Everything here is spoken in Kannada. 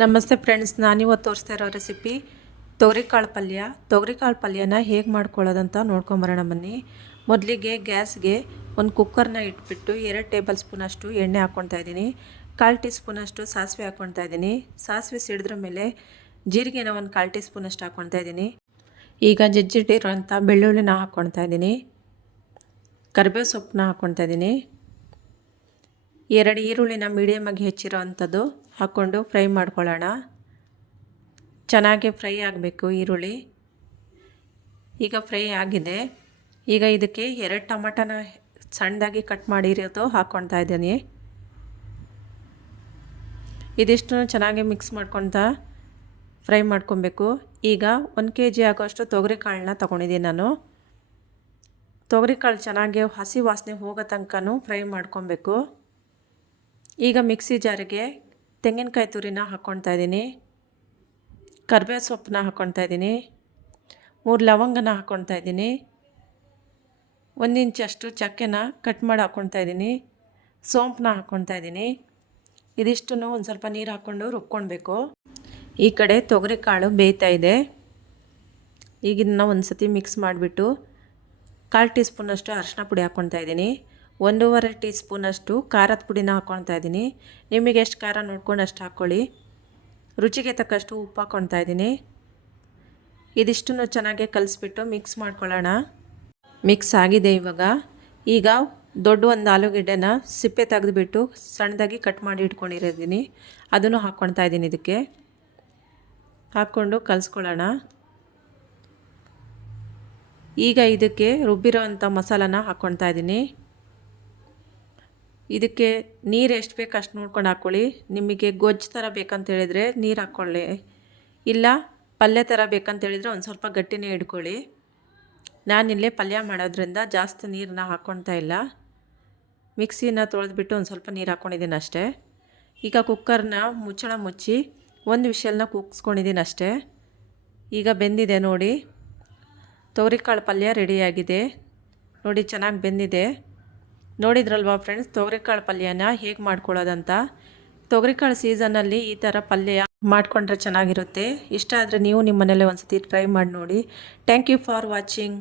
ನಮಸ್ತೆ ಫ್ರೆಂಡ್ಸ್ ನಾನಿವತ್ತು ತೋರಿಸ್ತಾ ಇರೋ ರೆಸಿಪಿ ತೊಗರಿಕಾಳು ಪಲ್ಯ. ತೊಗರಿಕಾಳು ಪಲ್ಯನ ಹೇಗೆ ಮಾಡ್ಕೊಳ್ಳೋದಂತ ನೋಡ್ಕೊಂಬರೋಣ ಬನ್ನಿ. ಮೊದಲಿಗೆ ಗ್ಯಾಸ್ಗೆ ಒಂದು ಕುಕ್ಕರ್ನ ಇಟ್ಬಿಟ್ಟು ಎರಡು ಟೇಬಲ್ ಸ್ಪೂನಷ್ಟು ಎಣ್ಣೆ ಹಾಕ್ಕೊಳ್ತಾ ಇದ್ದೀನಿ. ಕಾಲು ಟೀ ಸ್ಪೂನಷ್ಟು ಸಾಸಿವೆ ಹಾಕ್ಕೊಳ್ತಾ ಇದ್ದೀನಿ. ಸಾಸಿವೆ ಸಿಡಿದ್ರ ಮೇಲೆ ಜೀರಿಗೆನ ಒಂದು ಕಾಲು ಟೀ ಸ್ಪೂನಷ್ಟು ಹಾಕ್ಕೊಳ್ತಾ ಇದ್ದೀನಿ. ಈಗ ಜಜ್ಜಿಟ್ಟಿರೋಂಥ ಬೆಳ್ಳುಳ್ಳಿನ ಹಾಕ್ಕೊಳ್ತಾ ಇದ್ದೀನಿ. ಕರಿಬೇವು ಸೊಪ್ಪನ್ನ ಹಾಕ್ಕೊಳ್ತಾ ಇದ್ದೀನಿ. ಎರಡು ಈರುಳ್ಳಿನ ಮೀಡಿಯಮಾಗಿ ಹೆಚ್ಚಿರೋ ಅಂಥದ್ದು ಹಾಕ್ಕೊಂಡು ಫ್ರೈ ಮಾಡ್ಕೊಳ್ಳೋಣ. ಚೆನ್ನಾಗಿ ಫ್ರೈ ಆಗಬೇಕು ಈರುಳ್ಳಿ. ಈಗ ಫ್ರೈ ಆಗಿದೆ. ಈಗ ಇದಕ್ಕೆ ಎರಡು ಟೊಮಟನ ಸಣ್ಣದಾಗಿ ಕಟ್ ಮಾಡಿರೋದು ಹಾಕ್ಕೊಳ್ತಾ ಇದ್ದೀನಿ. ಇದಿಷ್ಟು ಚೆನ್ನಾಗಿ ಮಿಕ್ಸ್ ಮಾಡ್ಕೊತ ಫ್ರೈ ಮಾಡ್ಕೊಬೇಕು. ಈಗ ಒಂದು ಕೆ ಜಿ ಆಗೋಷ್ಟು ತೊಗರಿ ಕಾಳನ್ನ ತೊಗೊಂಡಿದ್ದೀನಿ ನಾನು. ತೊಗರಿಕಾಳು ಚೆನ್ನಾಗಿ ಹಸಿ ವಾಸನೆ ಹೋಗೋ ತನಕನೂ ಫ್ರೈ ಮಾಡ್ಕೊಬೇಕು. ಈಗ ಮಿಕ್ಸಿ ಜಾರಿಗೆ ತೆಂಗಿನಕಾಯಿ ತುರಿನ ಹಾಕ್ಕೊಳ್ತಾ ಇದ್ದೀನಿ. ಕರ್ಬೇವು ಸೊಪ್ಪನ್ನ ಹಾಕ್ಕೊಳ್ತಾ ಇದ್ದೀನಿ. ಮೂರು ಲವಂಗನ ಹಾಕ್ಕೊಳ್ತಾ ಇದ್ದೀನಿ. ಒಂದು ಇಂಚಷ್ಟು ಚಕ್ಕೆನ ಕಟ್ ಮಾಡಿ ಹಾಕ್ಕೊಳ್ತಾ ಇದ್ದೀನಿ. ಸೋಂಪನ್ನ ಹಾಕ್ಕೊಳ್ತಾ ಇದ್ದೀನಿ. ಇದಿಷ್ಟನ್ನು ಒಂದು ಸ್ವಲ್ಪ ನೀರು ಹಾಕ್ಕೊಂಡು ರುಬ್ಕೊಳ್ಬೇಕು. ಈ ಕಡೆ ತೊಗರಿಕಾಳು ಬೇಯ್ತಾ ಇದೆ. ಈಗ ಒಂದು ಸತಿ ಮಿಕ್ಸ್ ಮಾಡಿಬಿಟ್ಟು ಕಾಲು ಟೀ ಸ್ಪೂನಷ್ಟು ಅರಶಿನ ಪುಡಿ ಹಾಕ್ಕೊಳ್ತಾ ಇದ್ದೀನಿ. ಒಂದೂವರೆ ಟೀ ಸ್ಪೂನಷ್ಟು ಖಾರದ ಪುಡಿನ ಹಾಕ್ಕೊಳ್ತಾ ಇದ್ದೀನಿ. ನಿಮಗೆ ಎಷ್ಟು ಖಾರ ನೋಡ್ಕೊಂಡು ಅಷ್ಟು ಹಾಕ್ಕೊಳ್ಳಿ. ರುಚಿಗೆ ತಕ್ಕಷ್ಟು ಉಪ್ಪು ಹಾಕ್ಕೊಳ್ತಾ ಇದ್ದೀನಿ. ಇದಿಷ್ಟನ್ನು ಚೆನ್ನಾಗಿ ಕಲಿಸ್ಬಿಟ್ಟು ಮಿಕ್ಸ್ ಮಾಡ್ಕೊಳ್ಳೋಣ. ಮಿಕ್ಸ್ ಆಗಿದೆ ಇವಾಗ. ಈಗ ದೊಡ್ಡ ಒಂದು ಆಲೂಗೆಡ್ಡೆನ ಸಿಪ್ಪೆ ತೆಗೆದುಬಿಟ್ಟು ಸಣ್ಣದಾಗಿ ಕಟ್ ಮಾಡಿ ಇಟ್ಕೊಂಡಿರೋದೀನಿ ಅದನ್ನು ಹಾಕ್ಕೊಳ್ತಾ ಇದ್ದೀನಿ ಇದಕ್ಕೆ. ಹಾಕ್ಕೊಂಡು ಕಲಿಸ್ಕೊಳ್ಳೋಣ. ಈಗ ಇದಕ್ಕೆ ರುಬ್ಬಿರೋ ಅಂಥ ಮಸಾಲಾನ ಹಾಕ್ಕೊಳ್ತಾ ಇದ್ದೀನಿ. ಇದಕ್ಕೆ ನೀರು ಎಷ್ಟು ಬೇಕು ಅಷ್ಟು ನೋಡ್ಕೊಂಡು ಹಾಕ್ಕೊಳ್ಳಿ ನಿಮಗೆ ಗೊಜ್ಜು ಥರ ಬೇಕಂತ ಹೇಳಿದರೆ ನೀರು ಹಾಕ್ಕೊಳ್ಳಿ ಇಲ್ಲ, ಪಲ್ಯ ಥರ ಬೇಕಂತ ಹೇಳಿದರೆ ಒಂದು ಸ್ವಲ್ಪ ಗಟ್ಟಿನೇ ಇಟ್ಕೊಳ್ಳಿ ನಾನಿಲ್ಲೇ ಪಲ್ಯ ಮಾಡೋದ್ರಿಂದ ಜಾಸ್ತಿ ನೀರನ್ನ ಹಾಕ್ಕೊಳ್ತಾ ಇಲ್ಲ. ಮಿಕ್ಸಿನ ತೊಳೆದ್ಬಿಟ್ಟು ಒಂದು ಸ್ವಲ್ಪ ನೀರು ಹಾಕ್ಕೊಂಡಿದ್ದೀನಿ ಅಷ್ಟೇ. ಈಗ ಕುಕ್ಕರ್ನ ಮುಚ್ಚಳ ಮುಚ್ಚಿ ಒಂದು ವಿಷಲ್ನ ಕೂಗಿಸ್ಕೊಂಡಿದ್ದೀನಿ ಅಷ್ಟೇ. ಈಗ ಬೆಂದಿದೆ ನೋಡಿ. ತೊಗರಿಕಾಳು ಪಲ್ಯ ರೆಡಿಯಾಗಿದೆ ನೋಡಿ, ಚೆನ್ನಾಗಿ ಬೆಂದಿದೆ. ನೋಡಿದ್ರಲ್ವಾ ಫ್ರೆಂಡ್ಸ್ ತೊಗರಿಕಾಳು ಪಲ್ಯನ ಹೇಗೆ ಮಾಡ್ಕೊಳ್ಳೋದಂತ ತೊಗರಿಕಾಳು ಸೀಸನಲ್ಲಿ ಈ ಥರ ಪಲ್ಯ ಮಾಡಿಕೊಂಡ್ರೆ ಚೆನ್ನಾಗಿರುತ್ತೆ. ಇಷ್ಟ ಆದರೆ ನೀವು ನಿಮ್ಮ ಮನೇಲಿ ಒಂದು ಸತಿ ಟ್ರೈ ಮಾಡಿ ನೋಡಿ. Thank you for watching